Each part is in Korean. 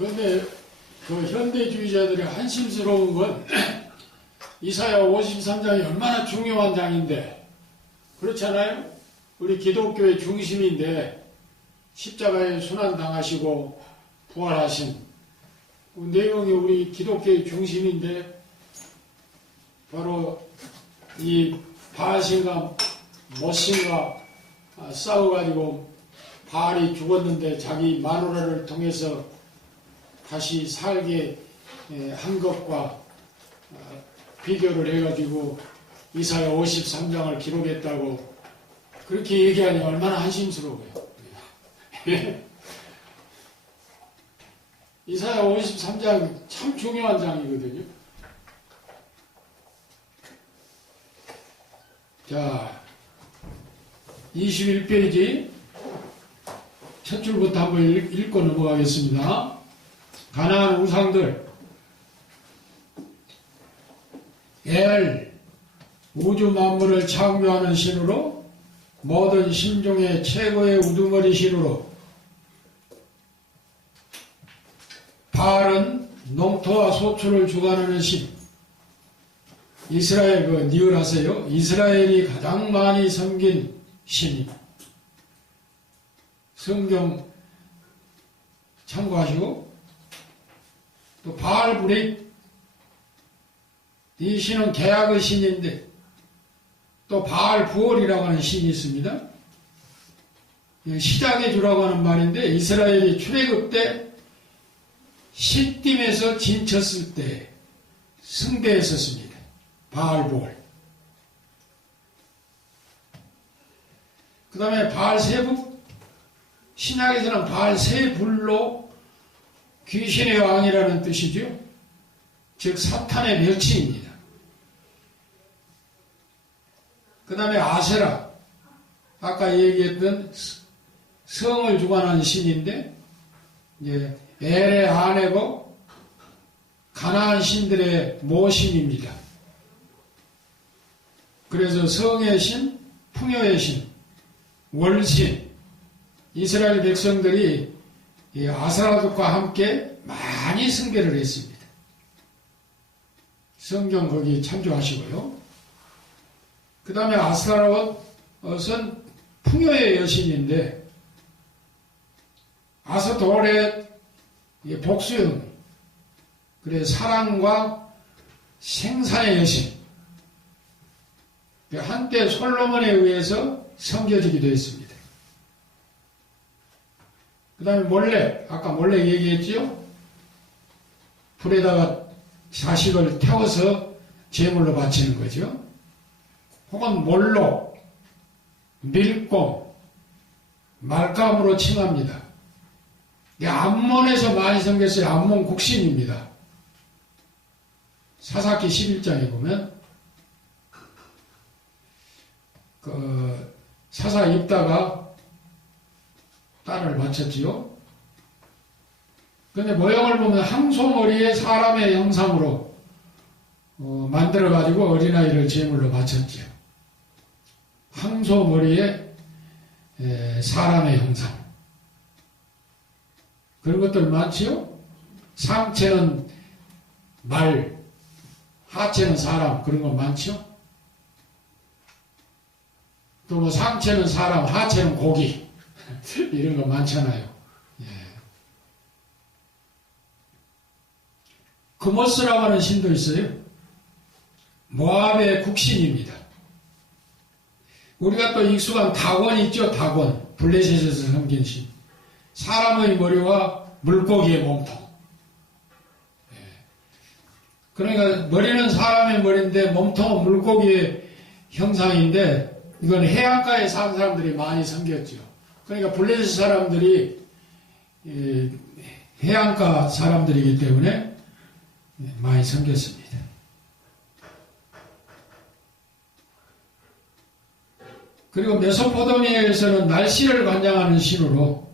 그런데 그 현대주의자들의 한심스러운 건 이사야 53장이 얼마나 중요한 장인데, 그렇잖아요? 우리 기독교의 중심인데 십자가에 순환당하시고 부활하신 그 내용이 우리 기독교의 중심인데, 바로 이 바알신과 못신과 싸워가지고 바알이 죽었는데 자기 마누라를 통해서 다시 살게 한 것과 비교를 해가지고 이사야 53장을 기록했다고 그렇게 얘기하니 얼마나 한심스러워요. 이사야 53장 참 중요한 장이거든요. 자, 21페이지 첫 줄부터 한번 읽고 넘어가겠습니다. 가나안 우상들, 엘, 우주 만물을 창조하는 신으로, 모든 신종의 최고의 우두머리 신으로, 바알은 농토와 소출을 주관하는 신, 이스라엘 그 니을하세요. 이스라엘이 가장 많이 섬긴 신입니다. 성경 참고하시고, 또 바알브릿, 이 신은 계약의 신인데 또 바알부올이라고 하는 신이 있습니다. 시작해 주라고 하는 말인데, 이스라엘이 출애굽 때 시딤에서 진쳤을 때 승대했었습니다. 바알부올. 그 다음에 바알세북, 신약에서는 바알세불로 귀신의 왕이라는 뜻이죠. 즉 사탄의 멸치입니다. 그 다음에 아세라, 아까 얘기했던 성을 주관하는 신인데, 이제 엘의 아내고 가나안 신들의 모신입니다. 그래서 성의 신, 풍요의 신, 월신, 이스라엘 백성들이 이 아세라족과 함께 많이 승계를 했습니다. 성경 거기 참조하시고요. 그 다음에 아스타롯은 풍요의 여신인데, 아스토렛 복수형, 그래 사랑과 생산의 여신, 한때 솔로몬에 의해서 섬겨지기도 했습니다. 그 다음에 몰렉, 아까 몰렉 얘기했지요? 불에다가 자식을 태워서 제물로 바치는 거죠. 혹은 몰록, 밀곰, 말감으로 칭합니다. 암몬에서 많이 섬겼어요. 암몬 국신입니다. 사사기 11장에 보면 그 사사 입다가 딸을 바쳤지요. 근데 모형을 보면 항소머리에 사람의 형상으로 만들어가지고 어린아이를 제물로 바쳤지요. 항소머리에 사람의 형상. 그런 것들 많지요. 상체는 말, 하체는 사람, 그런 거 많죠. 또 뭐 상체는 사람, 하체는 고기 이런 거 많잖아요. 예. 그모스라고 하는 신도 있어요. 모압의 국신입니다. 우리가 또 익숙한 다곤 있죠. 다곤, 블레셋에서 섬긴 신. 사람의 머리와 물고기의 몸통. 예. 그러니까 머리는 사람의 머리인데 몸통은 물고기의 형상인데, 이건 해안가에 사는 사람들이 많이 섬겼죠. 그러니까 블레셋 사람들이 해안가 사람들이기 때문에 많이 섬겼습니다. 그리고 메소포타미아에서는 날씨를 관장하는 신으로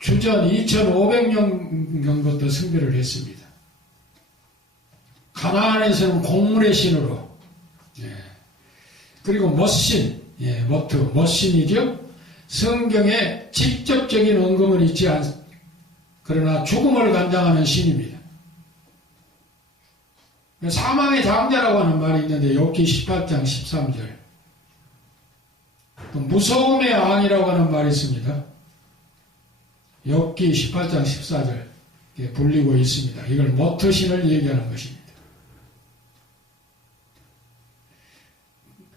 주전 2500년경부터 숭배를 했습니다. 가나안에서는 곡물의 신으로, 그리고 못신, 못신이죠. 성경에 직접적인 언급은 있지 그러나 죽음을 관장하는 신입니다. 사망의 장자라고 하는 말이 있는데 욥기 18장 13절, 또 무서움의 왕이라고 하는 말이 있습니다. 욥기 18장 14절 불리고 있습니다. 이걸 모트신을 얘기하는 것입니다.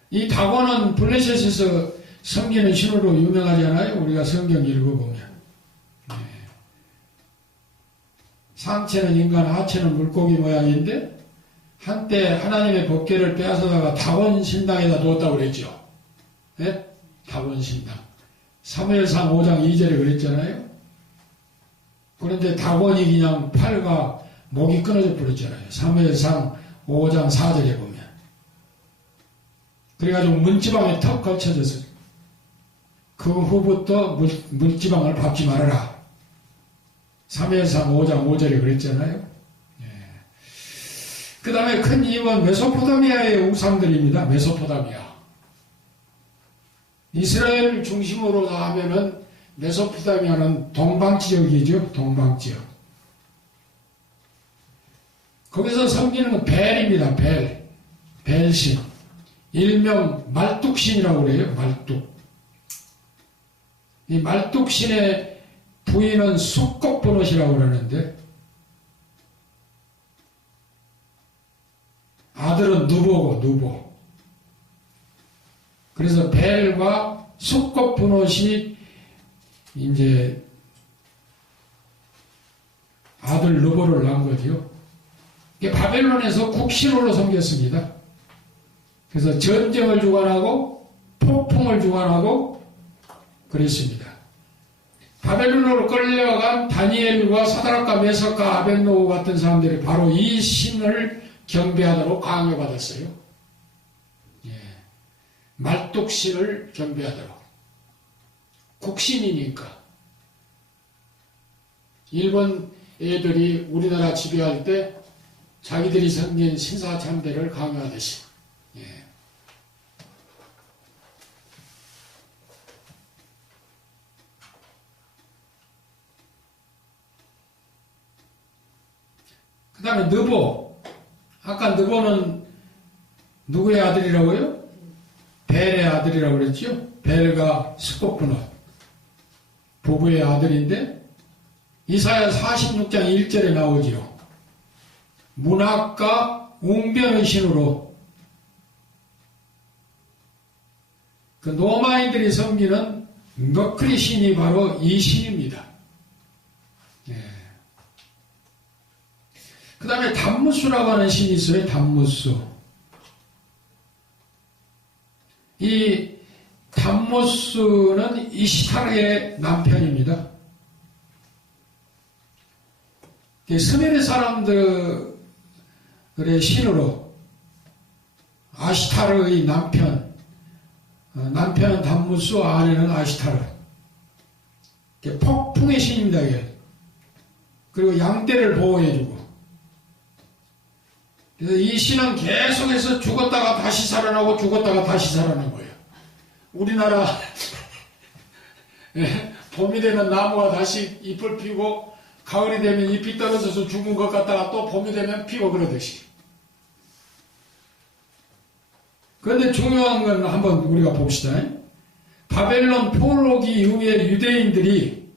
이 다곤은 블레셋에서 섬기는 신으로 유명하잖아요. 우리가 성경 읽어보면 상체는 인간, 하체는 물고기 모양인데 한때 하나님의 법궤를 빼앗아다가 다곤 신당에다 놓았다고 그랬죠. 네? 다곤 신당. 사무엘상 5장 2절에 그랬잖아요. 그런데 다곤이 그냥 팔과 목이 끊어져 버렸잖아요. 사무엘상 5장 4절에 보면. 그래가지고 문지방에 턱 걸쳐져서 그 후부터 문지방을 밟지 말아라. 사무엘상 5장 5절에 그랬잖아요. 그 다음에 큰 이유는 메소포타미아의 우상들입니다. 메소포타미아. 이스라엘 중심으로 하면은 메소포타미아는 동방지역이죠. 동방지역. 거기서 섬기는 건 벨입니다. 벨. 벨신. 일명 말뚝신이라고 그래요. 말뚝. 이 말뚝신의 부인은 숙곡버넛이라고 그러는데 아들은 누보고 누보. 그래서 벨과 숙곡버넛이 이제 아들 누보를 낳은 거죠. 이게 바벨론에서 국신으로 섬겼습니다. 그래서 전쟁을 주관하고 폭풍을 주관하고 그랬습니다. 바벨론으로 끌려간 다니엘과 사드락과 메삭과 아벳노고 같은 사람들이 바로 이 신을 경배하도록 강요받았어요. 말뚝신을 경배하도록. 국신이니까. 일본 애들이 우리나라 지배할 때 자기들이 섬긴 신사참배를 강요하듯이. 그 다음에 느보. 아까 느보는 누구의 아들이라고요? 벨의 아들이라고 그랬죠? 벨과 숙곡버넛 부부의 아들인데 이사야 46장 1절에 나오지요. 문학과 웅변의 신으로 그 노마인들이 섬기는 너크리 신이 바로 이 신입니다. 그 다음에 담무수라고 하는 신이 있어요. 담무수. 이 담무수는 이시타르의 남편입니다. 스메르 사람들의 신으로 아시타르의 남편은 담무수, 아내는 아시타르. 폭풍의 신입니다. 그리고 양떼를 보호해주고. 그래서 이 신은 계속해서 죽었다가 다시 살아나고 죽었다가 다시 살아난 거예요. 우리나라 봄이 되면 나무가 다시 잎을 피고 가을이 되면 잎이 떨어져서 죽은 것 같다가 또 봄이 되면 피고 그러듯이. 그런데 중요한 건 한번 우리가 봅시다. 바벨론 포로기 이후에 유대인들이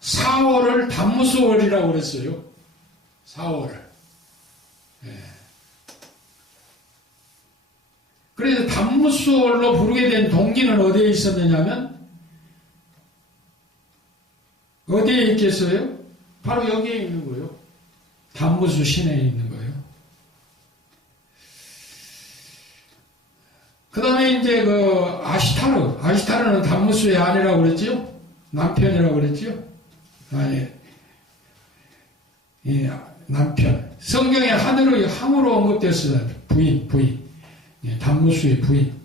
4월을 담무수월이라고 그랬어요. 4월을. 그래서 담무수월로 부르게 된 동기는 어디에 있었느냐면 어디에 있겠어요? 바로 여기에 있는 거예요. 담무수 신에 있는 거예요. 그 다음에 이제 아시타르는 담무수의 아내라고 그랬죠? 남편이라고 그랬죠? 남편. 성경에 하늘의 항으로 언급됐어요. 부인. 담무수의 부인.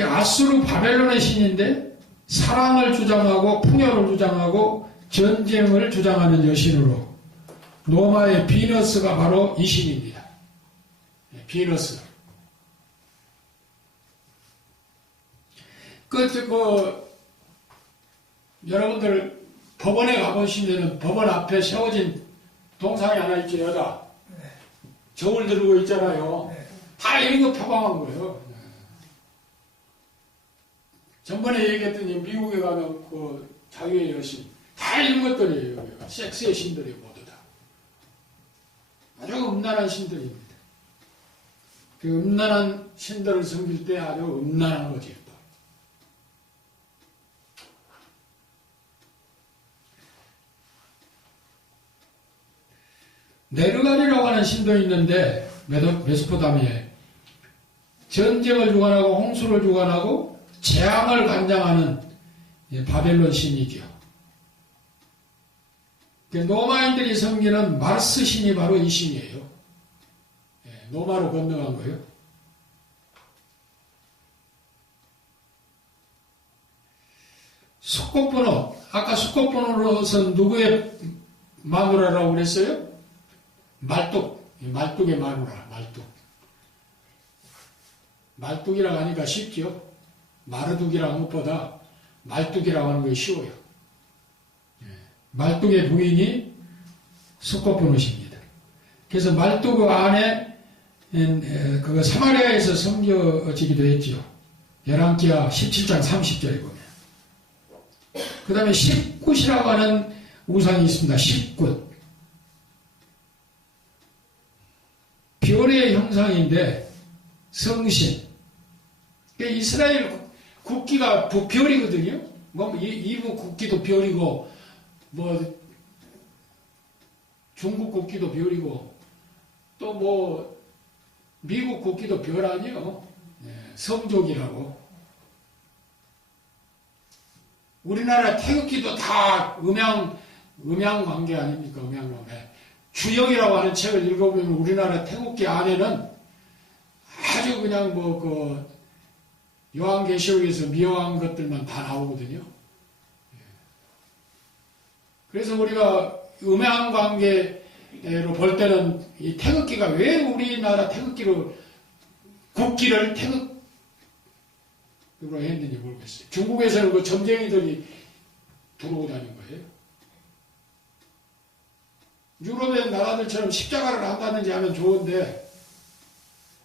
아수르 바벨론의 신인데 사랑을 주장하고 풍요를 주장하고 전쟁을 주장하는 여신으로 로마의 비너스가 바로 이 신입니다. 비너스. 여러분들 법원에 가보시면은 법원 앞에 세워진 동상이 하나 있죠, 여자. 저울 들고 있잖아요. 다 이런 거 표방한 거예요. 전번에 얘기했더니 미국에 가면 그 자유의 여신 다 이런 것들이에요. 섹스의 신들이 모두 다. 아주 음란한 신들입니다. 그 음란한 신들을 섬길 때 아주 음란한 거지. 네르갈이라고 하는 신도 있는데 메소포타미아에 전쟁을 주관하고 홍수를 주관하고 재앙을 관장하는 바벨론 신이죠. 노마인들이 섬기는 마르스 신이 바로 이 신이에요. 노마로 건너간 거예요. 숙곡번호, 아까 숙곡번호로선 누구의 마누라라고 그랬어요? 말뚝의 마누라, 말뚝. 말뚝이라고 하니까 쉽죠? 마르둑이라고 하는 것보다 말뚝이라고 하는 게 쉬워요. 말뚝의 부인이 숙곡번호십니다. 그래서 말뚝 안에 그거 사마리아에서 섬겨지기도 했죠. 열왕기하 17장 30절에 보면. 그 다음에 십굿이라고 하는 우상이 있습니다. 십굿. 별의 형상인데 성신. 이스라엘 국기가 별이거든요. 뭐 이부 국기도 별이고 뭐 중국 국기도 별이고 또 뭐 미국 국기도 별 아니요. 성족이라고. 우리나라 태극기도 다 음양 관계 아닙니까? 음양 관계. 주역이라고 하는 책을 읽어보면 우리나라 태국기 안에는 아주 그냥 요한계시록에서 미화한 것들만 다 나오거든요. 그래서 우리가 음양 관계로 볼 때는 이 태극기가 왜 우리나라 국기를 태극으로 했는지 모르겠어요. 중국에서는 그 점쟁이들이 들어오고 다닌 거예요. 유럽의 나라들처럼 십자가를 한다든지 하면 좋은데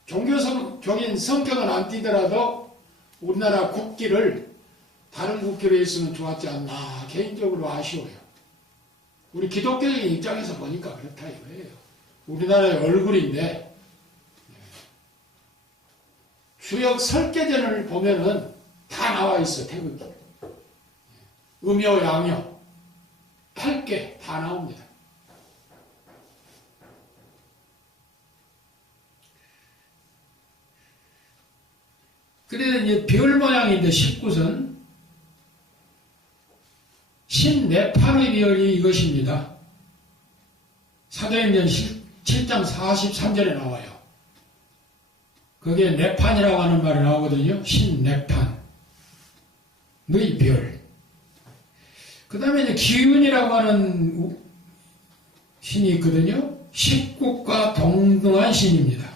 종교적인 성격은 안 띠더라도 우리나라 국기를 다른 국기로 했으면 좋았지 않나 개인적으로 아쉬워요. 우리 기독교적인 입장에서 보니까 그렇다 이거예요. 우리나라의 얼굴인데 주역 설계전을 보면은 다 나와 있어. 태극기 음요 양요 8개 다 나옵니다. 그래서 이제 별 모양인데 19선 신네판의 별이 이것입니다. 사도행전 7장 43절에 나와요. 거기에 네판이라고 하는 말이 나오거든요. 신네판 의 별. 그 다음에 이제 기운이라고 하는 신이 있거든요. 십국과 동등한 신입니다.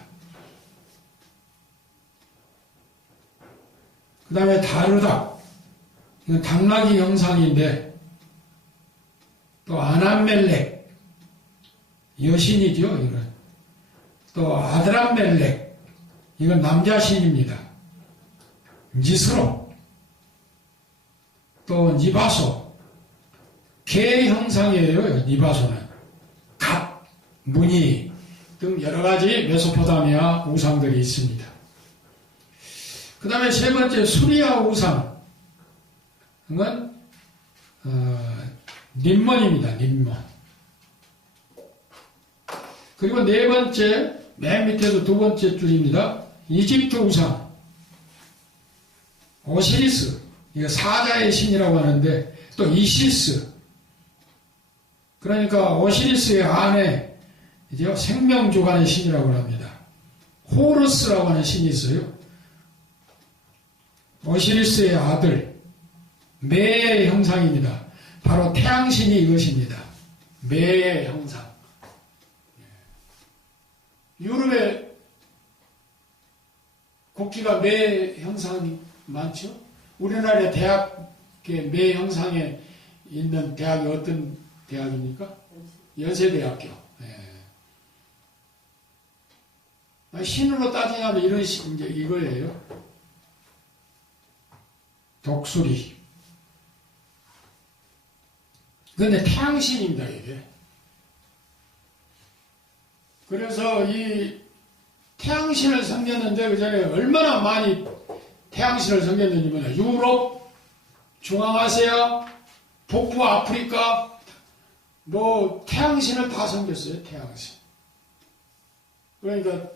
그 다음에 다르닥, 이건 당나귀 형상인데, 또 아남멜렉, 여신이죠, 이건. 또 아드람멜렉, 이건 남자신입니다. 니스로, 또 니바소, 개 형상이에요, 니바소는. 갓, 무늬 등 여러 가지 메소포타미아 우상들이 있습니다. 그 다음에 세 번째 수리아 우상. 그건 림몬입니다. 림몬. 그리고 네 번째 맨 밑에도 두 번째 줄입니다. 이집트 우상. 오시리스. 이거 사자의 신이라고 하는데 또 이시스. 그러니까 오시리스의 아내 이제 생명주관의 신이라고 합니다. 호르스라고 하는 신이 있어요. 오시리스의 아들, 매의 형상입니다. 바로 태양신이 이것입니다. 매의 형상. 유럽의 국기가 매 형상이 많죠? 우리나라의 대학의 매 형상의 있는 대학이 어떤 대학입니까? 연세대학교. 예. 신으로 따지냐면 이런 이제 이거예요. 독수리. 근데 태양신입니다, 이게. 그래서 이 태양신을 섬겼는데 그 전에 얼마나 많이 태양신을 섬겼는지 유럽, 중앙아시아, 북부 아프리카 뭐 태양신을 다 섬겼어요. 태양신. 그러니까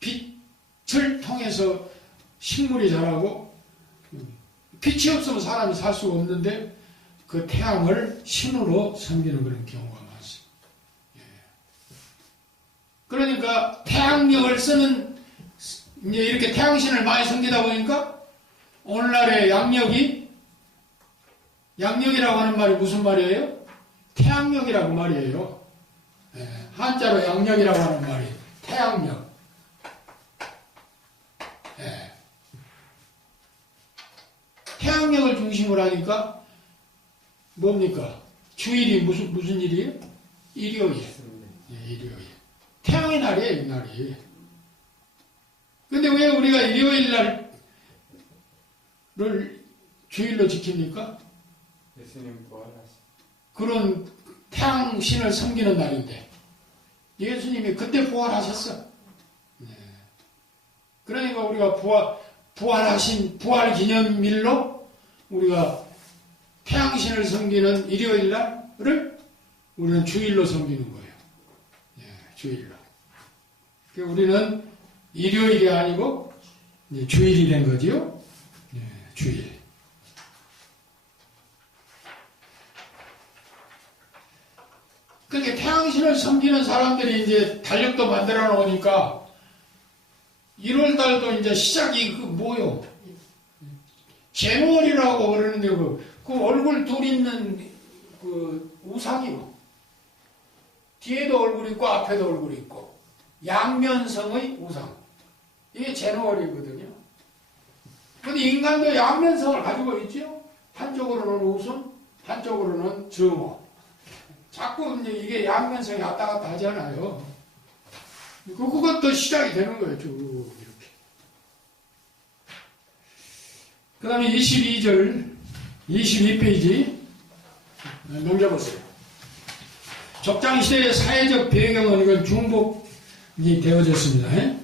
빛을 통해서 식물이 자라고 빛이 없으면 사람이 살 수가 없는데 그 태양을 신으로 섬기는 그런 경우가 많습니다. 예. 그러니까 태양력을 쓰는 이제 이렇게 태양신을 많이 섬기다 보니까 오늘날의 양력이라고 하는 말이 무슨 말이에요? 태양력이라고 말이에요. 예. 한자로 양력이라고 하는 말이 태양력. 예. 태양력을 중심으로 하니까 뭡니까? 주일이 무슨 일이에요? 일요일. 예, 일요일. 태양의 날이에요, 이 날이. 근데 왜 우리가 일요일 날을 주일로 지킵니까? 예수님 부활하신. 그런 태양신을 섬기는 날인데 예수님이 그때 부활하셨어. 네. 그러니까 우리가 부활하신 부활 기념일로 우리가 태양신을 섬기는 일요일 날을 우리는 주일로 섬기는 거예요. 네, 주일로. 그러니까 우리는 일요일이 아니고 이제 주일이 된 거지요. 네, 주일. 그러니까 태양신을 섬기는 사람들이 이제 달력도 만들어 놓으니까 1월달도 이제 시작이 뭐요? 제누월이라고 그러는데 그 얼굴 둘 있는 그 우상이요. 뒤에도 얼굴 있고 앞에도 얼굴 있고 양면성의 우상. 이게 제누월이거든요. 근데 인간도 양면성을 가지고 있죠. 한쪽으로는 웃음, 한쪽으로는 증오. 자꾸 이제 이게 양면성이 왔다 갔다 하잖아요. 그것도 시작이 되는 거예요, 쭉 이렇게. 그 다음에 22절, 22페이지 넘겨보세요. 적장시대의 사회적 배경은 이건 중복이 되어졌습니다.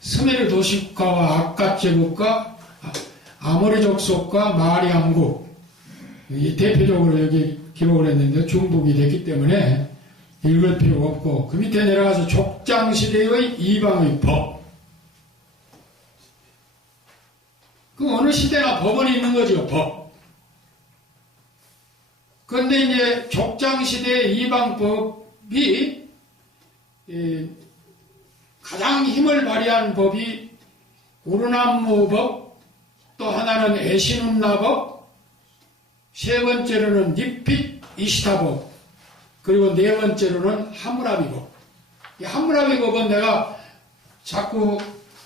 스메르 도시국가와 아갓 제국과 아모리 족속과 마리암국 이 대표적으로 여기 기록을 했는데 중복이 됐기 때문에 읽을 필요가 없고 그 밑에 내려가서 족장시대의 이방의 법. 그 어느 시대나 법은 있는 거죠. 법. 그런데 이제 족장시대의 이방법이 가장 힘을 발휘한 법이 우르남무법, 또 하나는 에시눈나법, 세 번째로는 니핏 이시타법, 그리고 네 번째로는 하무라비법. 이 하무라비법은 내가 자꾸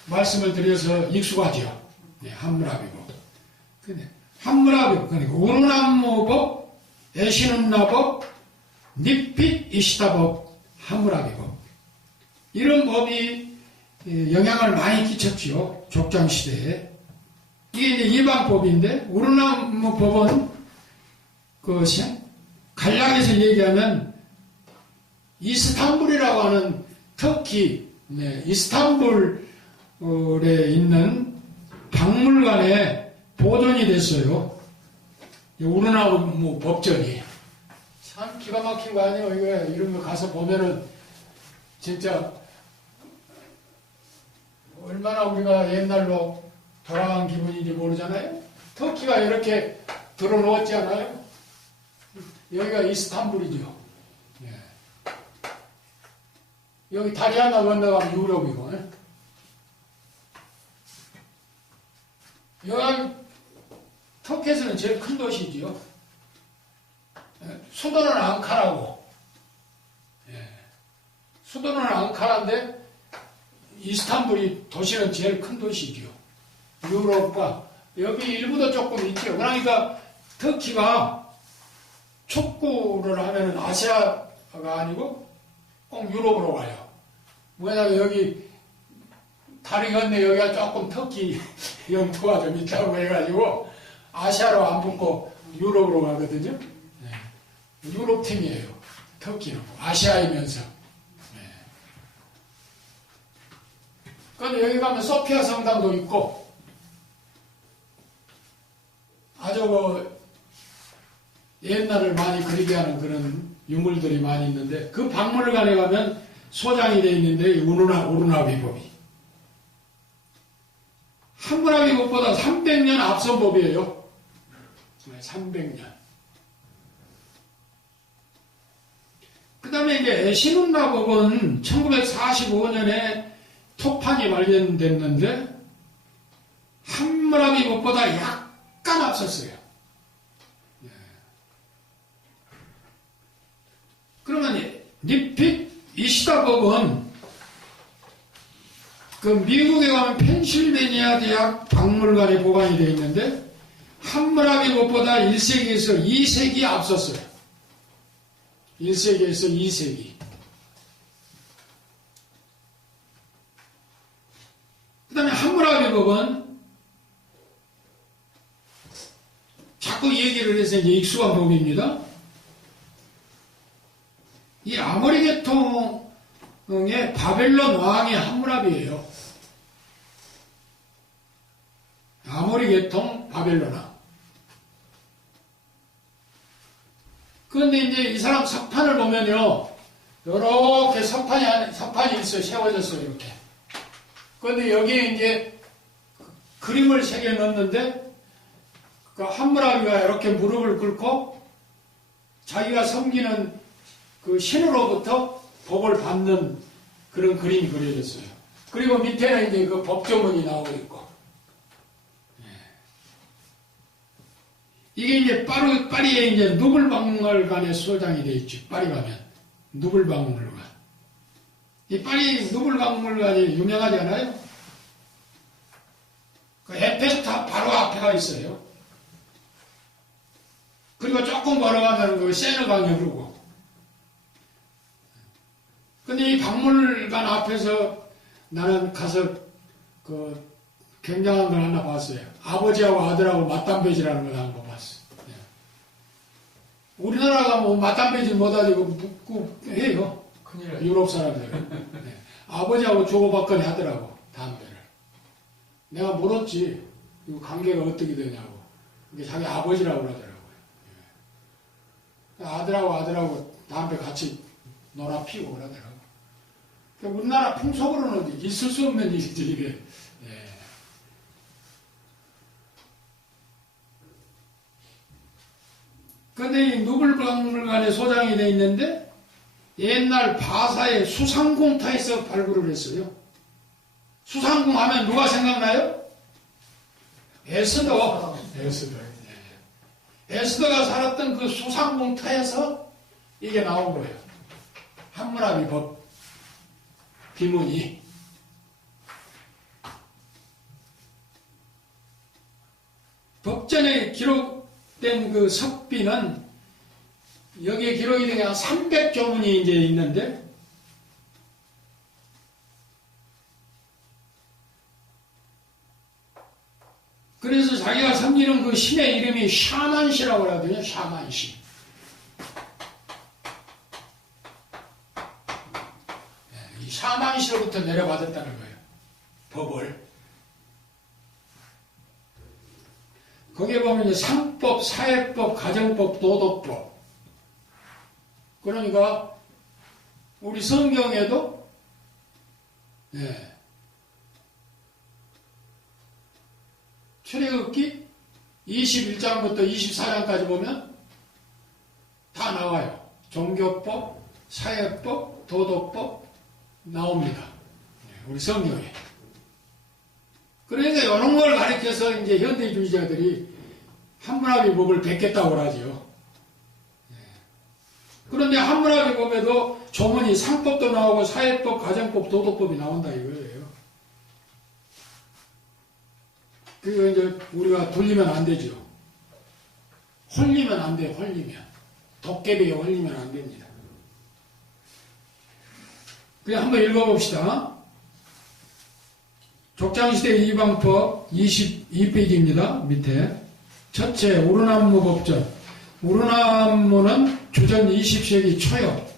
말씀을 드려서 익숙하죠. 네, 하무라비법. 근데 하무라비법, 그러니까 우르남무법, 에시눈나법, 니핏 이시타법, 하무라비법. 이런 법이 영향을 많이 끼쳤지요. 족장시대에. 이게 이제 이방법인데 우르남무법은 그 간략해서 얘기하면 이스탄불이라고 하는 터키 이스탄불에 있는 박물관에 보존이 됐어요. 우르나무 법전이. 참 기가 막힌 거 아니에요? 이거 이런 거 가서 보면은 진짜 얼마나 우리가 옛날로 돌아간 기분인지 모르잖아요. 터키가 이렇게 들어놓았지 않아요? 여기가 이스탄불이죠. 예. 여기 다리 하나 건너가면 유럽이고. 여기 터키에서는 제일 큰 도시지요. 수도는 앙카라고. 예. 수도는 앙카라인데 이스탄불이 도시는 제일 큰 도시지요. 유럽과 여기 일부도 조금 있죠. 그러니까 터키가 촉구를 하면은 아시아가 아니고 꼭 유럽으로 가요. 왜냐면 여기 다리 건너 여기가 조금 터키 영토가 좀 있다고 해가지고 아시아로 안 붙고 유럽으로 가거든요. 네. 유럽 팀이에요. 터키는 아시아이면서. 네. 그런데 여기 가면 소피아 성당도 있고 아주 옛날을 많이 그리게 하는 그런 유물들이 많이 있는데 그 박물관에 가면 소장이 되어 있는데 우르나 비법이 함무라비 법보다 300년 앞선 법이에요. 300년. 그 다음에 이제 에시문나 법은 1945년에 토판이 발견됐는데 함무라비 법보다 약간 앞섰어요. 그러면 니핏 이시다 법은 그 미국에 가면 펜실베니아 대학 박물관에 보관이 되어 있는데 함무라비 법보다 1세기에서 2세기 앞섰어요. 1세기에서 2세기. 그 다음에 함무라비 법은 자꾸 얘기를 해서 이제 익숙한 법입니다. 이 아모리 계통의 바벨론 왕이 함무라비예요. 아모리 계통 바벨론 왕. 그런데 이제 이 사람 석판을 보면요, 이렇게 석판이 있어요. 세워졌어요, 이렇게. 그런데 여기에 이제 그림을 새겨 넣었는데, 그 함무라비가 이렇게 무릎을 꿇고 자기가 섬기는 그 신으로부터 복을 받는 그런 그림이 그려졌어요. 그리고 밑에는 이제 그 법조문이 나오고 있고. 이게 이제 파리에 이제 누블박물관에 소장이 되어 있죠. 파리 가면. 누블박물관. 이 파리 누블박물관이 유명하지 않아요? 그 에펠탑 바로 앞에가 있어요. 그리고 조금 걸어가면 그 세느강이 흐르고. 근데 이 박물관 앞에서 나는 가서 그 굉장한 걸 하나 봤어요. 아버지하고 아들하고 맞담배질하는 걸 한 거 봤어. 네. 우리나라가 뭐 맞담배질 못하고 묻고 해요. 큰일 나요. 유럽 사람들은. 네. 아버지하고 주고받거니 하더라고, 담배를. 내가 물었지. 이 관계가 어떻게 되냐고. 근데 자기 아버지라고 그러더라고요. 네. 아들하고 담배 같이 놀아 피우고 그러더라고요. 우리나라 풍속으로는 있을 수 없는 일이지, 이게. 예. 근데 이 누블박물관에 소장이 되어 있는데, 옛날 바사의 수상공타에서 발굴을 했어요. 수상공 하면 누가 생각나요? 에스더. 에스더가 살았던 그 수상공타에서 이게 나온 거예요. 함무라비 법. 비문이. 법전에 기록된 그 석비는 여기에 기록이 된 게 한 300조문이 이제 있는데 그래서 자기가 섬기는 그 신의 이름이 샤만시라고 하거든요. 샤만시. 샤만시로부터 내려받았다는 거예요. 법을. 거기에 보면 이제 상법, 사회법, 가정법, 도덕법. 그러니까 우리 성경에도 출애굽기 21장부터 24장까지 보면 다 나와요. 종교법, 사회법, 도덕법 나옵니다. 우리 성경에. 그러니까 이런 걸 가르쳐서 이제 현대주의자들이 함무라비 법을 뱉겠다고 하죠. 그런데 함무라비 법에도 조문이 상법도 나오고 사회법, 가정법, 도덕법이 나온다 이거예요. 그거 이제 우리가 돌리면 안 되죠. 홀리면 안 돼요. 홀리면. 도깨비에 홀리면 안 됩니다. 그냥 한번 읽어봅시다. 족장시대 이방법 22페이지입니다. 밑에. 첫째, 우르남무 법전. 우르남무는 주전 20세기 초엽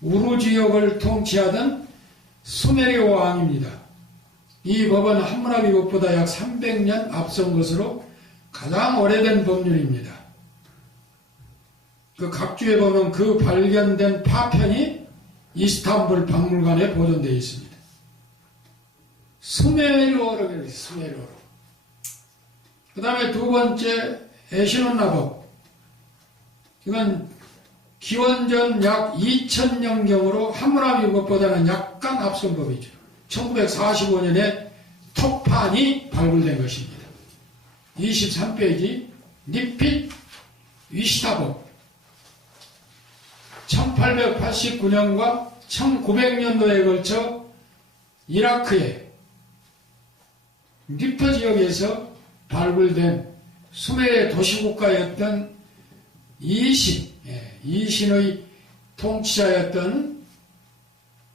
우르 지역을 통치하던 수메르 왕입니다. 이 법은 함무라비 법보다 약 300년 앞선 것으로 가장 오래된 법률입니다. 그 각주에 보면 그 발견된 파편이 이스탄불 박물관에 보존되어 있습니다. 수메르어로 그래요. 수메르어로. 그 다음에 두 번째 에시논나법. 이건 기원전 약 2000년경으로 함무라비 법보다는 약간 앞선 법이죠. 1945년에 톱판이 발굴된 것입니다. 23페이지 니핏 위시타법 1889년과 1900년도에 걸쳐 이라크의 니프 지역에서 발굴된 수메르 도시국가였던 이신의 통치자였던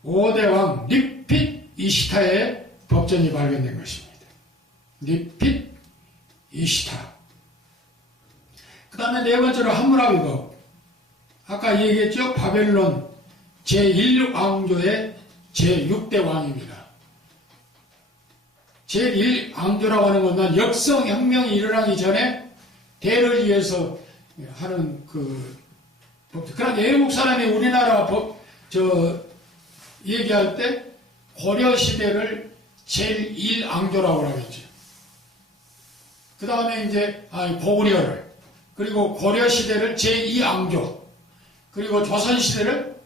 5대 왕 니핏 이시타의 법전이 발견된 것입니다. 니핏 이시타. 그 다음에 네 번째로 함무라비법. 아까 얘기했죠? 바벨론 제1왕조의 제6대 왕입니다. 제1왕조라고 하는 것은 역성혁명이 일어나기 전에 대를 위해서 하는 그 법. 그러나 외국 사람이 우리나라 얘기할 때 고려시대를 제1왕조라고 하겠죠. 그 다음에 이제, 고구려를, 그리고 고려시대를 제2왕조, 그리고 조선시대를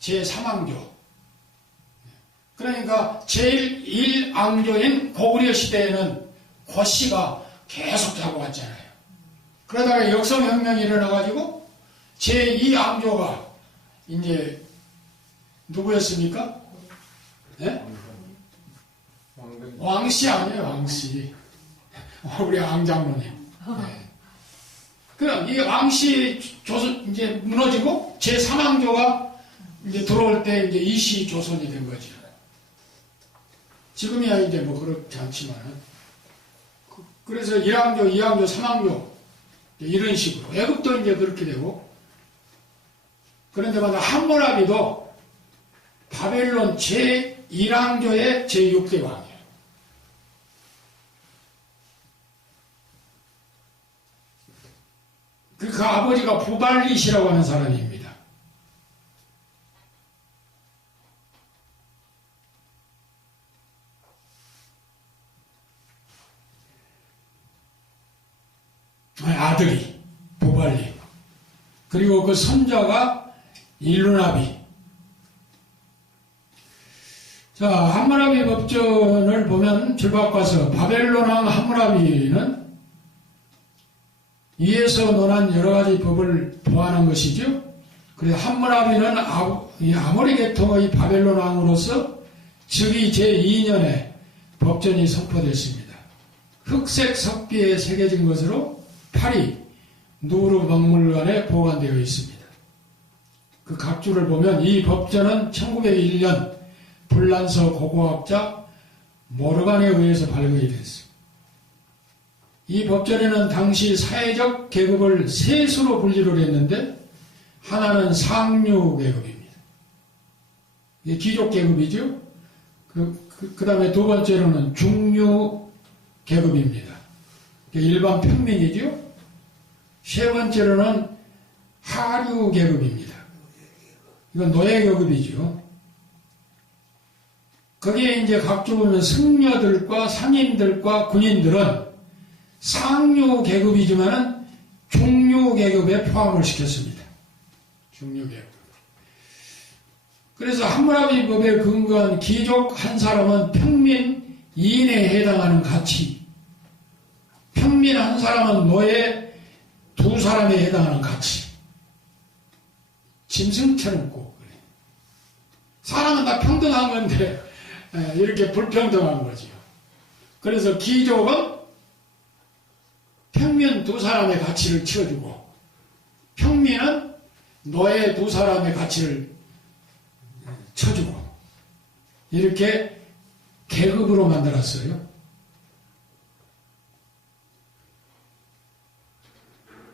제3왕조. 그러니까 제1왕조인 고구려 시대에는 고씨가 계속 잡아왔잖아요. 그러다가 역성혁명이 일어나가지고 제2왕조가 이제 누구였습니까? 네? 왕씨 아니에요, 왕씨. 우리 왕장모님. 네. 그럼 이 왕씨 조선 이제 무너지고 제3왕조가 이제 들어올 때 이제 이시 조선이 된 거죠. 지금이야 이제 뭐 그렇지 않지만은. 그래서 1왕조, 2왕조, 3왕조 이런 식으로. 애국도 이제 그렇게 되고. 그런데마다 함무라비도 바벨론 제1왕조의 제6대 왕이에요. 그 아버지가 부발릿이라고 하는 사람입니다. 아들이 부발릿. 그리고 그 손자가 일루나비. 자, 함무라비 법전을 보면 줄바꿔서 바벨론 왕 함무라비는 위에서 논한 여러 가지 법을 보완한 것이죠. 그래서 함무라비는 아모리 계통의 바벨론 왕으로서 즉위 제2년에 법전이 선포됐습니다. 흑색 석비에 새겨진 것으로 파리 누르 박물관에 보관되어 있습니다. 그 각주를 보면 이 법전은 1901년 불란서 고고학자 모르간에 의해서 발굴이 됐습니다. 이 법전에는 당시 사회적 계급을 세 수로 분류를 했는데 하나는 상류 계급입니다. 이게 귀족 계급이죠. 그 다음에 두 번째로는 중류 계급입니다. 일반 평민이죠. 세 번째로는 하류 계급입니다. 이건 노예 계급이죠. 거기에 이제 각주 보면 승려들과 상인들과 군인들은 상류 계급이지만은 중류 계급에 포함을 시켰습니다. 중류 계급. 그래서 함무라비 법에 근거한 귀족 한 사람은 평민 2인에 해당하는 가치, 평민 한 사람은 노예 2사람에 해당하는 가치. 짐승처럼 꼭 그래. 사람은 다 평등한 건데 이렇게 불평등한 거죠. 그래서 귀족은 평민 두 사람의 가치를 치워주고 평민은 노예 두 사람의 가치를 쳐주고 이렇게 계급으로 만들었어요.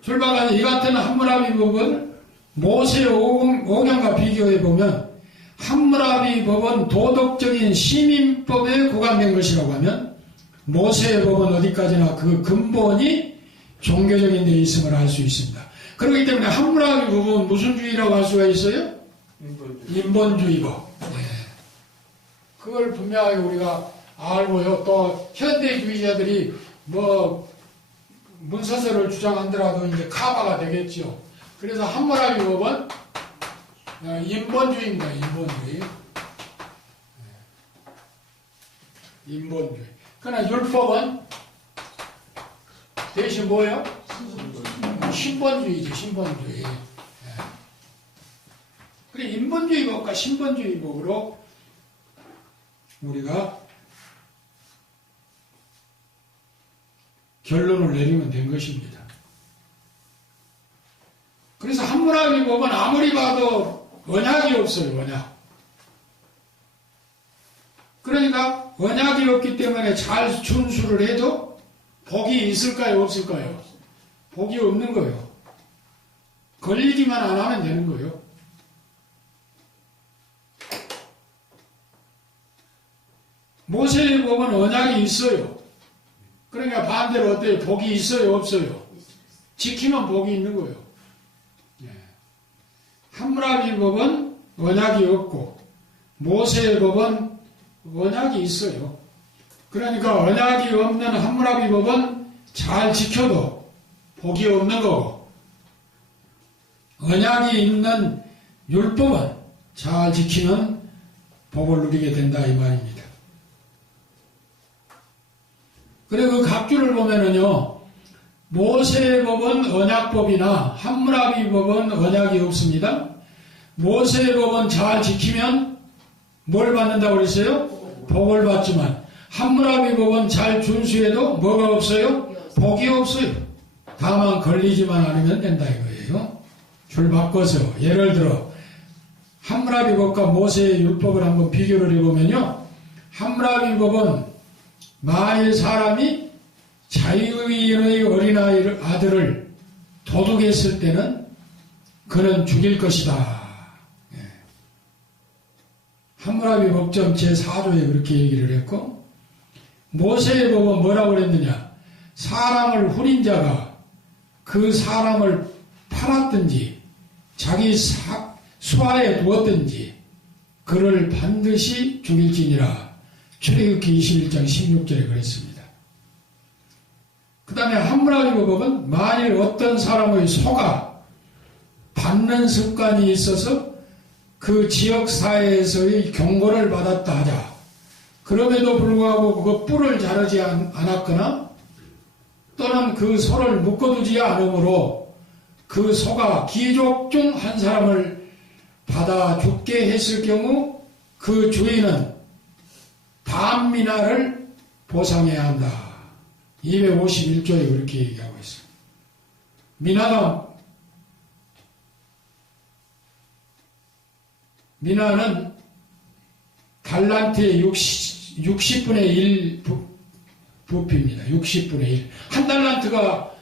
출발하는 이 같은 함무라비 법은 모세 오경과 비교해 보면 함무라비 법은 도덕적인 시민법에 구간된 것이라고 하면 모세의 법은 어디까지나 그 근본이 종교적인 데 있음을 알 수 있습니다. 그렇기 때문에 함무라비 법은 무슨 주의라고 할 수가 있어요? 인본주의법. 네. 그걸 분명하게 우리가 알고요. 또 현대주의자들이 뭐 문서서를 주장한더라도 이제 카바가 되겠죠. 그래서 함무라비 법은 인본주의입니다. 인본주의. 인본주의. 그러나 율법은 대신 뭐예요? 신본주의죠. 신본주의. 그래 인본주의법과 신본주의법으로 우리가 결론을 내리면 된 것입니다. 그래서 함무라비 법은 아무리 봐도 언약이 없어요. 언약. 그러니까 언약이 없기 때문에 잘 준수를 해도 복이 있을까요? 없을까요? 복이 없는 거예요. 걸리기만 안 하면 되는 거예요. 모세의 법은 언약이 있어요. 그러니까 반대로 어때요? 복이 있어요? 없어요? 지키면 복이 있는 거예요. 함무라비 법은 언약이 없고 모세의 법은 언약이 있어요. 그러니까 언약이 없는 함무라비 법은 잘 지켜도 복이 없는 거고 언약이 있는 율법은 잘 지키면 복을 누리게 된다 이 말입니다. 그리고 그 각주를 보면은요, 모세의 법은 언약법이나 함무라비 법은 언약이 없습니다. 모세의 법은 잘 지키면 뭘 받는다고 그랬어요? 복을 받지만 함무라비 법은 잘 준수해도 뭐가 없어요? 복이 없어요. 다만 걸리지만 않으면 된다 이거예요. 줄 바꿔서 예를 들어 함무라비 법과 모세의 율법을 한번 비교를 해보면요, 함무라비 법은 만일 사람이 자유인의 어린아들을 도둑했을 때는 그는 죽일 것이다. 함무라비 법정 제4조에 그렇게 얘기를 했고, 모세의 법은 뭐라고 그랬느냐? 사람을 후린 자가 그 사람을 팔았든지 자기 수하에 두었든지 그를 반드시 죽일지니라. 출애굽기 21장 16절에 그랬습니다. 그 다음에 함무라비 법은 만일 어떤 사람의 소가 받는 습관이 있어서 그 지역 사회에서의 경고를 받았다 하자. 그럼에도 불구하고 그 뿔을 자르지 않았거나 또는 그 소를 묶어두지 않으므로 그 소가 귀족 중 한 사람을 받아 죽게 했을 경우 그 주인은 반미나를 보상해야 한다. 251조에 그렇게 얘기하고 있습니다. 미나는 달란트의 60분의 1 부피입니다. 60분의 1. 한 달란트가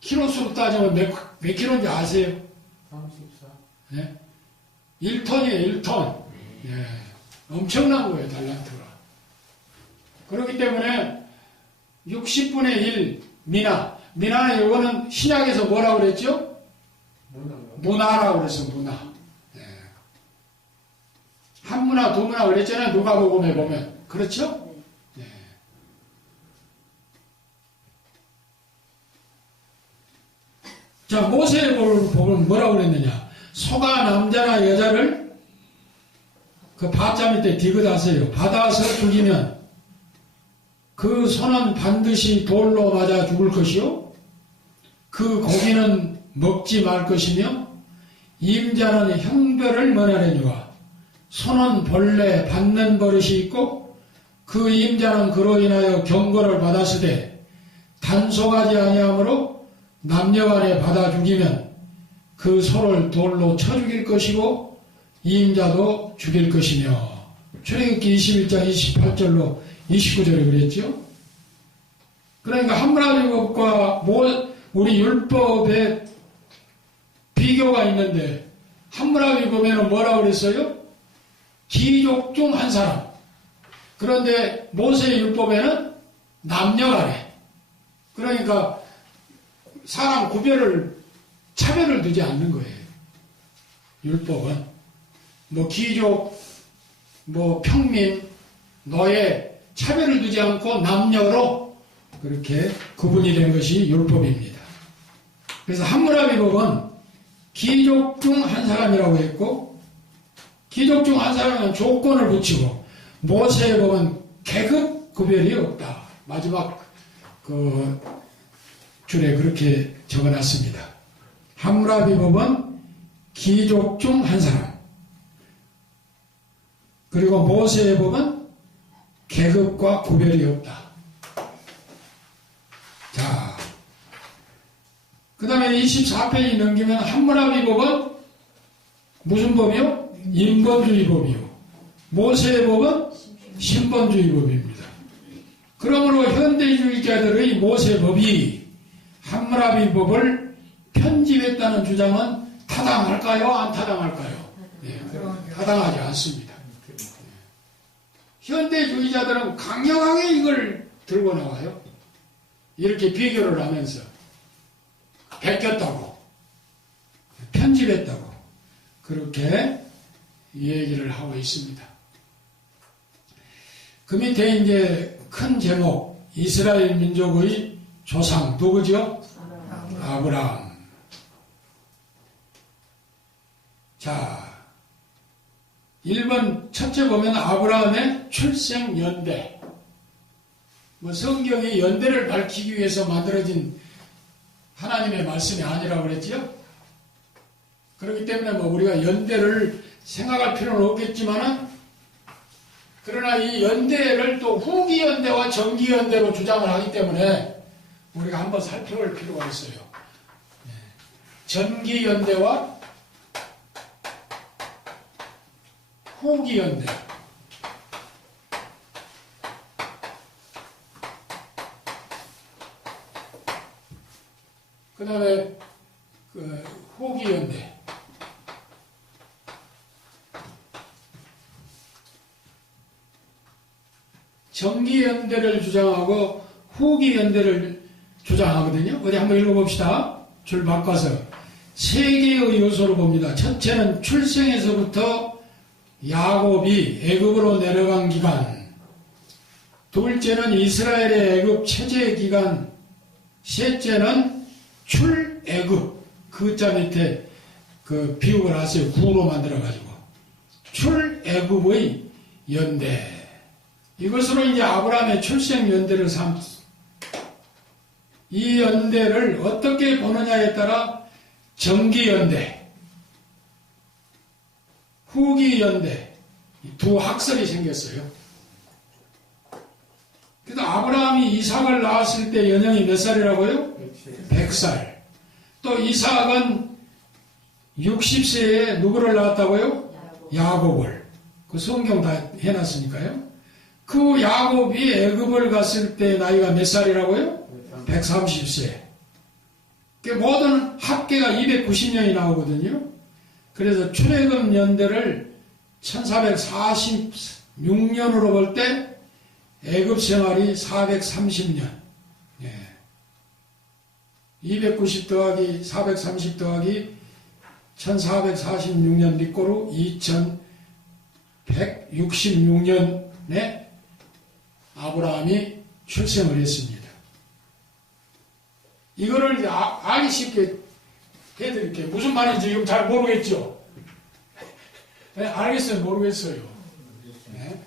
키로수로 따지면 몇 킬로인지 아세요? 34. 네? 1톤이에요, 1톤. 예. 엄청난 거예요, 달란트가. 그렇기 때문에 60분의 1 미나는 이거는 신약에서 뭐라고 그랬죠? 문화라고 그랬어, 문화. 예. 한문화, 두문화 그랬잖아요, 누가복음에 보면. 그렇죠? 예. 자, 모세의 법은 뭐라고 그랬느냐? 소가 남자나 여자를 그 밭자 밑에 디귿하세요. 받아서 죽이면 그 소는 반드시 돌로 맞아 죽을 것이요, 그 고기는 먹지 말 것이며, 임자는 형벌을 면하려니와 소는 본래 받는 버릇이 있고 그 임자는 그로 인하여 경고를 받았으되 단속하지 아니하므로 남녀간에 받아 죽이면 그 소를 돌로 쳐 죽일 것이고 이임자도 죽일 것이며. 출애굽기 21장 28절로 29절에 그랬죠. 그러니까 함무라비법과 우리 율법에 비교가 있는데 함무라비법에는 뭐라고 그랬어요? 귀족 중 한 사람. 그런데 모세의 율법에는 남녀간에. 그러니까 사람 차별을 두지 않는 거예요. 율법은 귀족, 평민, 노예 차별을 두지 않고 남녀로 그렇게 구분이 된 것이 율법입니다. 그래서 함무라비법은 귀족 중 한 사람이라고 했고, 귀족 중 한 사람은 조건을 붙이고, 모세의 법은 계급 구별이 없다. 마지막 줄에 그렇게 적어놨습니다. 함무라비법은 귀족 중 한 사람. 그리고 모세의 법은 계급과 구별이 없다. 자, 그 다음에 24페이지 넘기면 함무라비법은 무슨 법이요? 인본주의 법이요. 모세의 법은 신본주의 법입니다. 그러므로 현대주의자들의 모세법이 함무라비법을 편집했다는 주장은 타당할까요? 안 타당할까요? 네, 타당하지 않습니다. 현대주의자들은 강력하게 이걸 들고 나와요. 이렇게 비교를 하면서 베꼈다고, 편집했다고 그렇게 얘기를 하고 있습니다. 그 밑에 이제 큰 제목, 이스라엘 민족의 조상 누구죠? 아브라함. 자, 1번 첫째 보면 아브라함의 출생 연대. 성경이 연대를 밝히기 위해서 만들어진 하나님의 말씀이 아니라고 그랬지요? 그렇기 때문에 우리가 연대를 생각할 필요는 없겠지만은, 그러나 이 연대를 또 후기 연대와 정기 연대로 주장을 하기 때문에 우리가 한번 살펴볼 필요가 있어요. 전기 연대와 후기 연대. 그 다음에 후기 연대. 정기 연대를 주장하고 후기 연대를 주장하거든요. 어디 한번 읽어봅시다. 줄 바꿔서. 세 개의 요소로 봅니다. 첫째는 출생에서부터 야곱이 애굽으로 내려간 기간. 둘째는 이스라엘의 애굽 체제 기간. 셋째는 출애굽. 그자 밑에 비읍을 하세요. 구로 만들어가지고. 출애굽의 연대. 이것으로 이제 아브라함의 출생 연대를 이 연대를 어떻게 보느냐에 따라 정기 연대, 후기 연대, 두 학설이 생겼어요. 그래서 아브라함이 이삭을 낳았을 때 연령이 몇 살이라고요? 100살. 또 이삭은 60세에 누구를 낳았다고요? 야곱을. 그 성경 다 해놨으니까요. 그 야곱이 애굽을 갔을 때 나이가 몇 살이라고요? 130세. 모든 합계가 290년이 나오거든요. 그래서 출애굽 연대를 1446년으로 볼 때 애굽 생활이 430년. 290 더하기 430 더하기 1446년 밑고루 2166년에 아브라함이 출생을 했습니다. 이거를 알기 쉽게 해드릴게요. 무슨 말인지 지금 잘 모르겠죠? 네, 알겠어요? 모르겠어요? 네.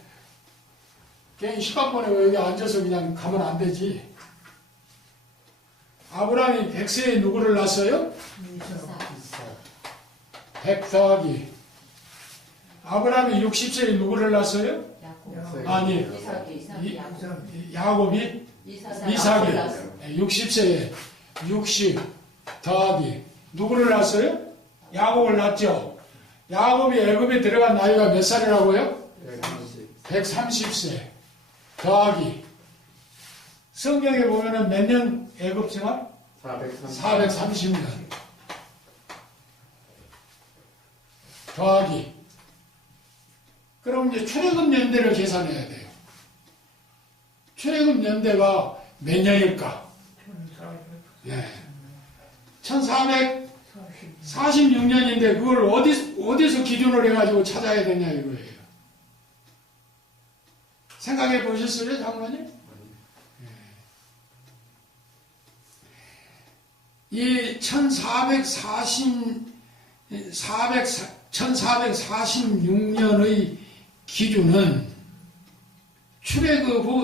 그냥 시간번에 여기 앉아서 그냥 가면 안 되지. 아브라함이 100세에 누구를 낳았어요? 100 더하기. 아브라함이 60세에 누구를 낳았어요? 아니, 야곱이 이삭이 60세에 60 더하기 누구를 낳았어요? 야곱을 낳았죠. 야곱이 애굽에 들어간 나이가 몇 살이라고요? 130세 더하기 성경에 보면은 몇 년 애굽 생활? 430년 더하기 그럼 이제 출애굽 연대를 계산해야 돼요. 출애굽 연대가 몇 년일까? 예. 1446년인데 그걸 어디서 기준을 해가지고 찾아야 되냐 이거예요. 생각해 보셨어요, 장로님? 이 1446년의 기준은 출애굽 후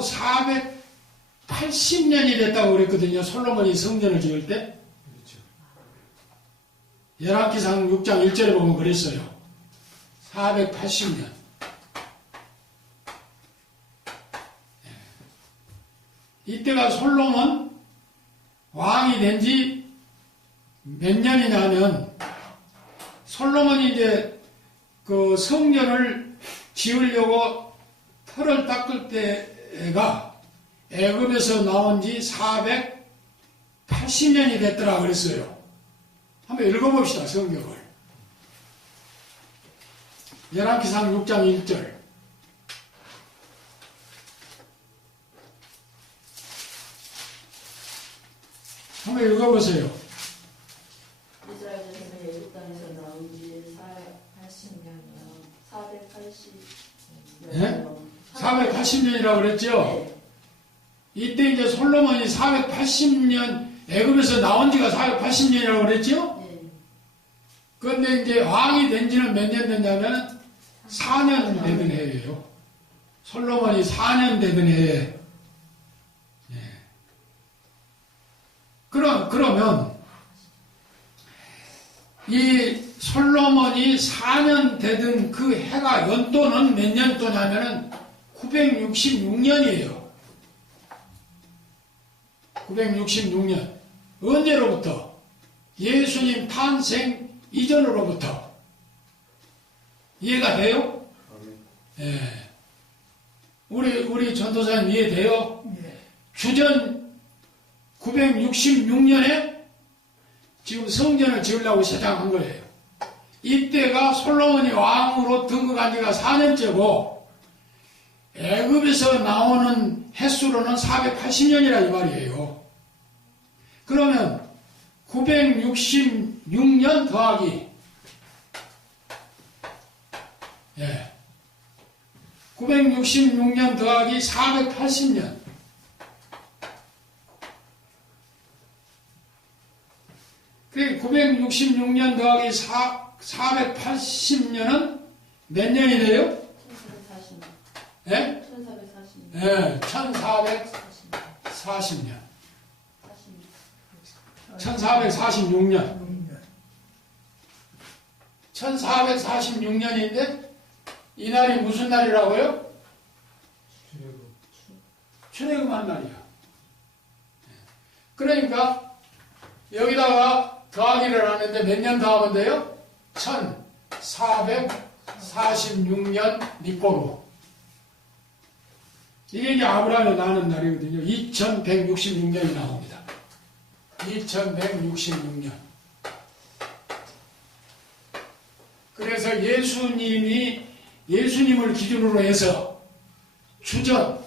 480년이 됐다고 그랬거든요. 솔로몬이 성전을 지을 때. 열왕기상 6장 1절에 보면 그랬어요. 480년. 이때가 솔로몬 왕이 된 지 몇 년이냐면 솔로몬이 이제 그 성전을 지으려고 털을 닦을 때가 애굽에서 나온 지 480년이 됐더라 그랬어요. 한번 읽어봅시다, 성경을. 열왕기상 6장 1절. 한번 읽어보세요. 이스라엘 자손이 애굽 땅에서 나온 지 480년이요. 480년이라고 그랬죠? 네. 이때 이제 솔로몬이 480년, 애굽에서 나온 지가 480년이라고 그랬죠? 네. 그런데 이제 왕이 된 지는 몇 년 됐냐면 4년 되던 해예요. 솔로몬이 4년 되던 해에. 그러면 이 솔로몬이 4년 되던 그 해가 연도는 몇 년도냐면은 966년이에요. 966년. 언제로부터? 예수님 탄생 이전으로부터. 이해가 돼요? 예. 우리 전도사님 이해돼요? 주전 966년에 지금 성전을 지으려고 시작한 거예요. 이때가 솔로몬이 왕으로 등극한 지가 4년째고 애굽에서 나오는 횟수로는 480년이라 이 말이에요. 그러면 966년 더하기 966년 더하기 480년 그 966년 더하기 480년은 몇 년이 돼요? 1440년. 예? 1440년. 예, 1440년. 1446년. 1446년인데 이 날이 무슨 날이라고요? 출애굽한 날이야. 그러니까 여기다가 더하기를 하는데 몇 년 더하면 돼요? 1446년 니꼬로. 이게 이제 아브라함이 나는 날이거든요. 2166년이 나옵니다. 2166년. 그래서 예수님을 기준으로 해서 주전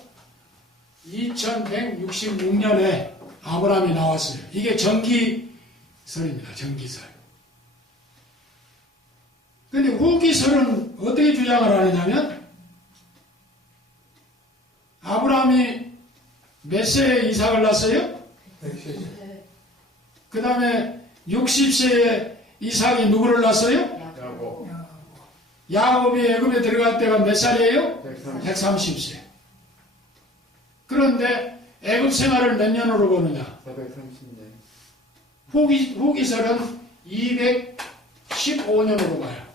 2166년에 아브라함이 나왔어요. 이게 정기설입니다. 정기설. 근데 후기설은 어떻게 주장을 하느냐면 아브라함이 몇 세에 이삭을 낳았어요? 네. 그 다음에 60세에 이삭이 누구를 낳았어요? 야곱이 애굽에 들어갈 때가 몇 살이에요? 130세. 그런데 애굽 생활을 몇 년으로 보느냐? 430년. 후기설은 215년으로 봐요.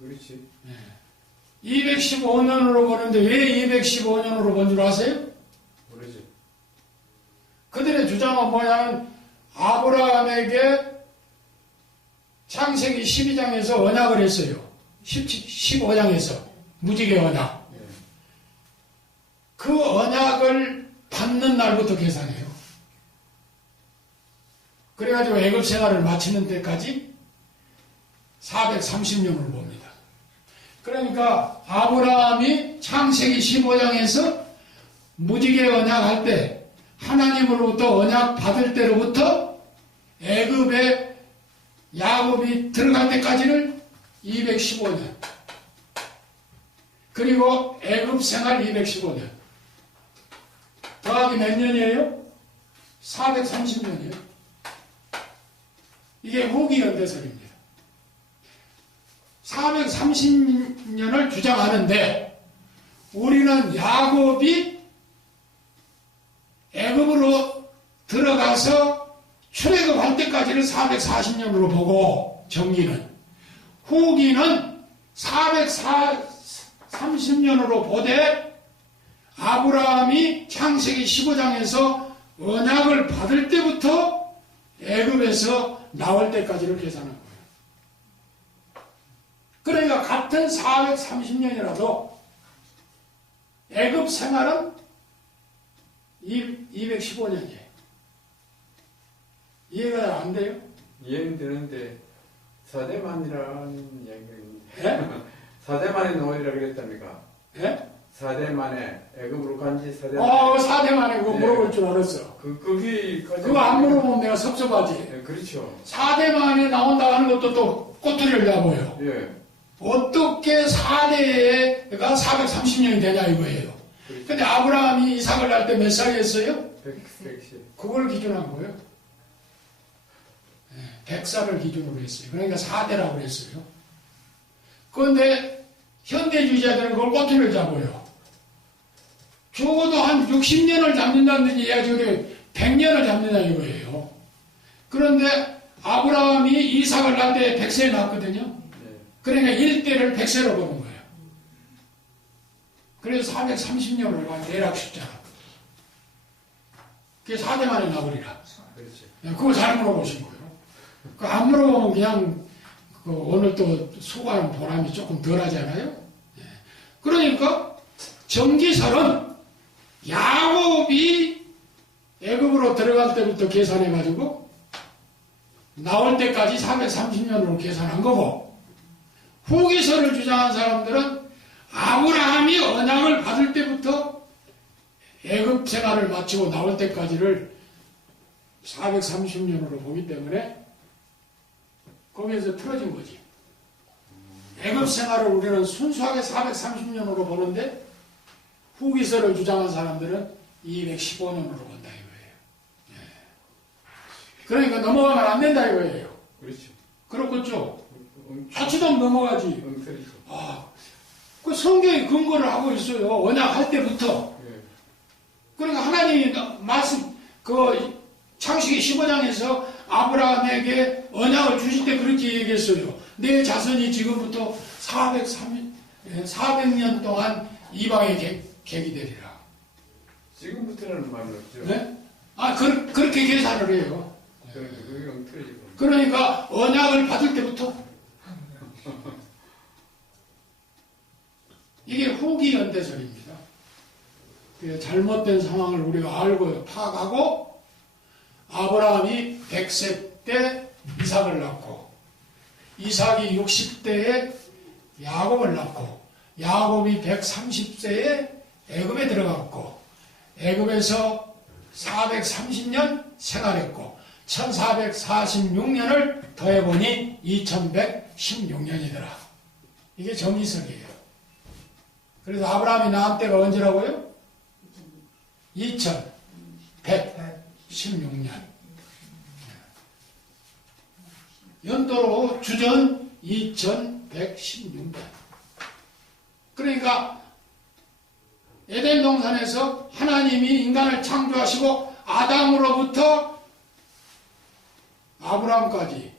그렇지. 215년으로 보는데 왜 215년으로 본 줄 아세요? 주장은 뭐냐면 아브라함에게 창세기 12장에서 언약을 했어요. 15장에서 무지개 언약. 예. 그 언약을 받는 날부터 계산해요. 그래가지고 애굽 생활을 마치는 데까지 430년을 봅니다. 그러니까 아브라함이 창세기 15장에서 무지개 언약할 때 하나님으로부터 언약 받을 때로부터 애굽에 야곱이 들어갈 때까지를 215년. 그리고 애굽 생활 215년. 더하기 몇 년이에요? 430년이에요. 이게 후기 연대설입니다. 430년을 주장하는데 우리는 야곱이 애굽으로 들어가서 출애굽할 때까지를 440년으로 보고 정기는 후기는 430년으로 보되 아브라함이 창세기 15장에서 언약을 받을 때부터 애굽에서 나올 때까지를 계산한 거예요. 그러니까 같은 430년이라도 애굽 생활은 215년이에요. 이해가 안 돼요? 이해는 되는데 4대만이라는 이야기가 있는데 예? 4대만의 노예라 그랬답니까? 예? 4대만에 애굽으로 간지 4대만. 4대 만에 그거 예. 물어볼 줄 알았어. 거기까지. 그거 안 물어보면 내가 섭섭하지. 예, 그렇죠. 4대 만에 나온다 하는 것도 또 꼬투리를 잡아요. 예. 어떻게 4대가 430년이 되냐 이거예요. 그렇죠. 근데 아브라함이 이삭을 낳을 때 몇 살이었어요? 110. 그걸 기준한 거예요. 100살을 기준으로 했어요. 그러니까 4대라고 했어요. 그런데 현대주의자들은 그걸 꼬투리를 잡아요. 적어도 한 60년을 잡는다는 이야기를 100년을 잡는다 이거예요. 그런데 아브라함이 이삭을 낳을 때 100세에 낳았거든요. 예. 그러니까 1대를 100세로 보는 거예요. 그래서 430년을 간 대략 숫자. 그게 4대 만에 나버리라. 그렇지. 그거 잘 물어보신 거예요. 안 물어보면 그냥 오늘 또 수고하는 보람이 조금 덜 하잖아요. 그러니까 정기설은 야곱이 애굽으로 들어갈 때부터 계산해가지고 나올 때까지 430년으로 계산한 거고 후기설을 주장한 사람들은 아브라함이 언약을 받을 때부터 애굽 생활을 마치고 나올 때까지를 430년으로 보기 때문에 거기에서 틀어진 거지. 애굽 생활을 우리는 순수하게 430년으로 보는데 후기설을 주장한 사람들은 215년으로 본다 이거예요. 그러니까 넘어가면 안 된다 이거예요. 그렇죠. 그렇겠죠? 자칫하면 넘어가지. 엉터리죠. 그 성경이 근거를 하고 있어요. 언약할 때부터. 예. 그러니까 하나님이 말씀, 창세기 15장에서 아브라함에게 언약을 주실 때 그렇게 얘기했어요. 내 자손이 지금부터 400년 동안 이방에 객이 되리라. 지금부터는 말은 없죠. 네? 그렇게 계산을 해요. 그게 엉터리죠. 그러니까 언약을 받을 때부터 이게 후기 연대설입니다. 잘못된 상황을 우리가 알고 파악하고 아브라함이 100세 때 이삭을 낳고 이삭이 60대에 야곱을 낳고 야곱이 130세에 애굽에 들어갔고 애굽에서 430년 생활했고 1446년을 더해보니 2116년이더라. 이게 정기설이에요. 그래서 아브라함이 낳은 때가 언제라고요? 2116년. 연도로 주전 2116년. 그러니까 에덴 동산에서 하나님이 인간을 창조하시고 아담으로부터 아브라함까지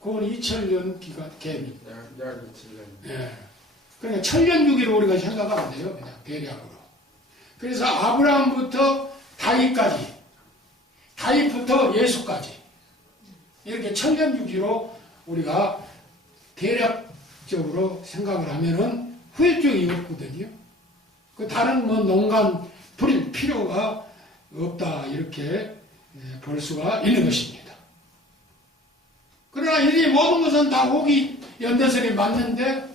그건 2000년 기간 갭입니다. 약 2000년. 예. 그러니까 천년주기로 우리가 생각하면 돼요. 그냥 대략으로. 그래서 아브라함부터 다윗까지, 다윗부터 예수까지 이렇게 천년주기로 우리가 대략적으로 생각을 하면은 후회증이 없거든요. 그 다른 뭐 농간 부릴 필요가 없다 이렇게 볼 수가 있는 것입니다. 그러나 이 모든 것은 다 호기 연대설이 맞는데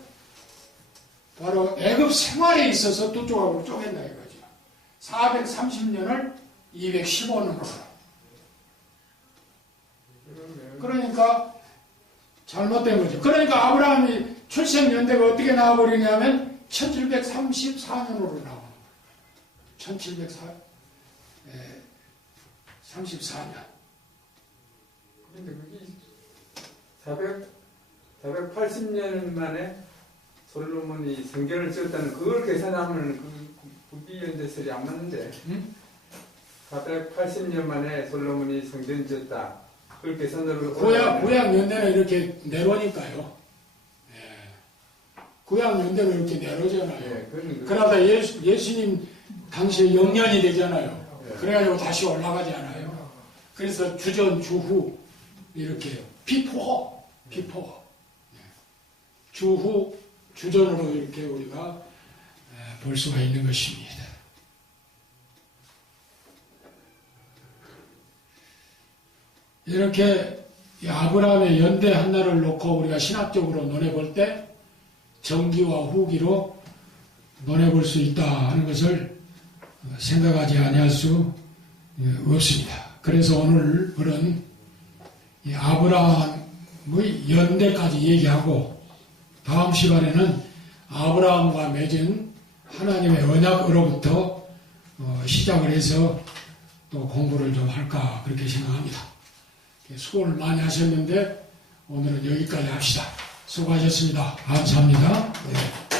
바로 애굽 생활에 있어서 두 조각으로 쪼갠다 이거죠. 430년을 215년으로. 그러니까 잘못된 거죠. 그러니까 아브라함이 출생 연대가 어떻게 나와버리냐면 1734년으로 나오는 거예요. 1734년. 근데 그게 480년 만에 솔로몬이 성전을 지었다는 그걸 계산하면 그 구비연대설이 안 맞는데. 480년 만에 솔로몬이 성전 지었다. 그걸 계산으로. 구약 연대는 이렇게 내려오니까요. 구약 연대가 이렇게 내려오잖아요. 그러다 예수님 당시에 영년이 되잖아요. 그래가지고 다시 올라가지 않아요. 그래서 주전, 주후 이렇게 비포 주후, 주전으로 이렇게 우리가 볼 수가 있는 것입니다. 이렇게 아브라함의 연대 한날을 놓고 우리가 신학적으로 논해볼 때 정기와 후기로 논해볼 수 있다 하는 것을 생각하지 아니할 수 없습니다. 그래서 오늘은 이 아브라함의 연대까지 얘기하고 다음 시간에는 아브라함과 맺은 하나님의 언약으로부터 시작을 해서 또 공부를 좀 할까 그렇게 생각합니다. 수고를 많이 하셨는데 오늘은 여기까지 합시다. 수고하셨습니다. 감사합니다. 네.